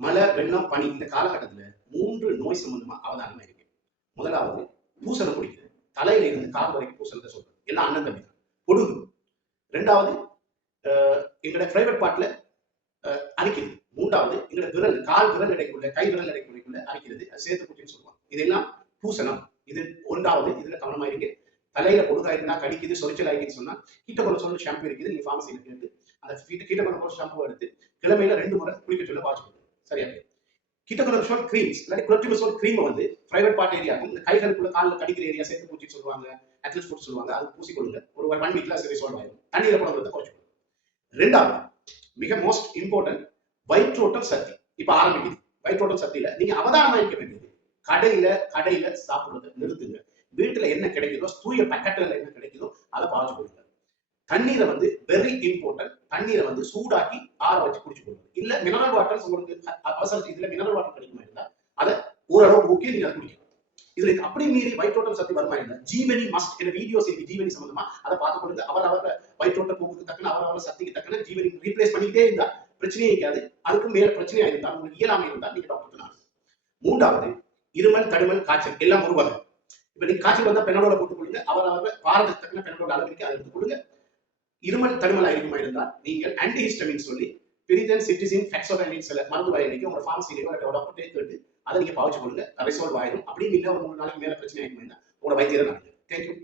மழை, வெள்ளம், பனி இந்த காலகட்டத்துல 3 நோய் சம்பந்தமா அவதானமா இருக்கு. முதலாவது பூசணம் பிடிக்குது. தலையில இருந்து கால் வரைக்கும் பூசணத்தை சொல்றது. எல்லாம் அண்ணன் தம்பி தான். பொடுகு. 2வது எங்களோட பிரைவேட் பார்ட்ல அரிக்குது. 3வது எங்களோட விரல், கால் விரல் இடைக்குள்ள, கை விரல் இடைக்குள்ள அரிக்கிறது. அது சேத்து குட்டின்னு சொல்லுவாங்க. இதெல்லாம் பூசணம். இது 1வது. இதுல கவனமா இருக்கு. தலையில பொடுகா இருந்தா கடிக்குது, சொரிச்சல் ஆகிக்குன்னு சொன்னா கீட்டகொலசோல் ஷாம்பு இருக்குது. நீங்க ஃபார்மசியில கேட்டு அந்த கீட்டகொலசோல் ஷாம்பு எடுத்து கிழமையில 2 முறை குளிக்க சொல்ல வாட்ச் சரியா? கீட்டகொலசோல் கிரீம்ஸ் இல்லாட்டி குளோட்ரிமசோல் கிரீம் வந்து பிரைவேட் பார்ட் ஏரியாக்கும் இந்த கைகளுக்குள்ள காலில் கடிக்கிற ஏரியா சேர்த்து பூச்சி சொல்லுவாங்க, அத்லெட்ஸ் ஃபுட் சொல்லுவாங்க. அது பூசி கொடுங்க. ஒரு 1 வீக்ல ரிசால்வ் ஆயிடும். தண்ணீரை போடுறத குறைச்சிக்கணும். 2வது மிக மோஸ்ட் இம்பார்ட்டன்ட் வயிற்றோட்டம் சக்தி. இப்ப ஆரம்பிக்குது. வயிற்றோட்டம் சக்தியில நீங்க அவதானமா இருக்க வேண்டியது கடையில சாப்பிடுறத நிறுத்துங்க. வீட்டுல என்ன கிடைக்குதோ, தூய பக்கெட்ல என்ன கிடைக்குதோ அதை பாய்ச்சி கொடுங்க. தண்ணீரை வந்து வெரி இம்பார்ட்டன்ட். தண்ணீரை வந்து சூடாக்கி ஆற வச்சு குடிச்சு கொடுங்க. இல்ல மினரல் வாட்டர் உங்களுக்கு அவசர இதுல மினரல் வாட்டர் கிடைக்குமா இருந்தா அதை ஓரளவு ஊக்கி நீங்க அதை குடிக்கணும். இதுல அப்படி மீறி வயிற்றோட்டம் சக்தி வருமா இருந்தா ஜீவனி மஸ்ட் என்ற வீடியோஸ் இருக்கு. ஜீவனி சம்பந்தமா அதை பார்த்து கொடுங்க. அவர் வயிற்றோட்ட போக்குக்கு தக்கன அவர் சக்திக்கு தக்கன ஜீவனி ரீப்ளேஸ் பண்ணிக்கிட்டே இருந்தா பிரச்சனையே இருக்காது. அதுக்கு மேல பிரச்சனையா இருந்தா உங்களுக்கு இயலாமை இருந்தா நீங்க டாக்டர் நான். 3வது இருமல், தடுமல், காய்ச்சல் எல்லாம் ஒரு வகை. இப்ப நீங்க காய்ச்சல் வந்தா பெனடோல போட்டுக் கொடுங்க. அவர் பாரதத்துக்கு தக்கன பெனடோல் அளவிற்கு அதை எடுத்து கொடுங்க. இருமல், தடுமல் ஆயிருக்குமா இருந்தால் நீங்கள் ஆன்டிஹிஸ்டமின் சொல்லி பிரிதன், சிட்ரிசின், ஃபெக்ஸோடைனின் சில மருந்து வரைக்கும் உங்க ஃபார்மசியிலேயோ டாக்டர் கேட்டு அதை நீங்க பாவிச்சு கொடுங்க. ரிசால்வ் ஆயிடும். அப்படின்னு இல்லை ஒரு 3 நாளைக்கு மேல பிரச்சனை ஆயிருக்குமா இருந்தா உங்களோட வைத்தியரை நாடுங்க. தேங்க்யூ.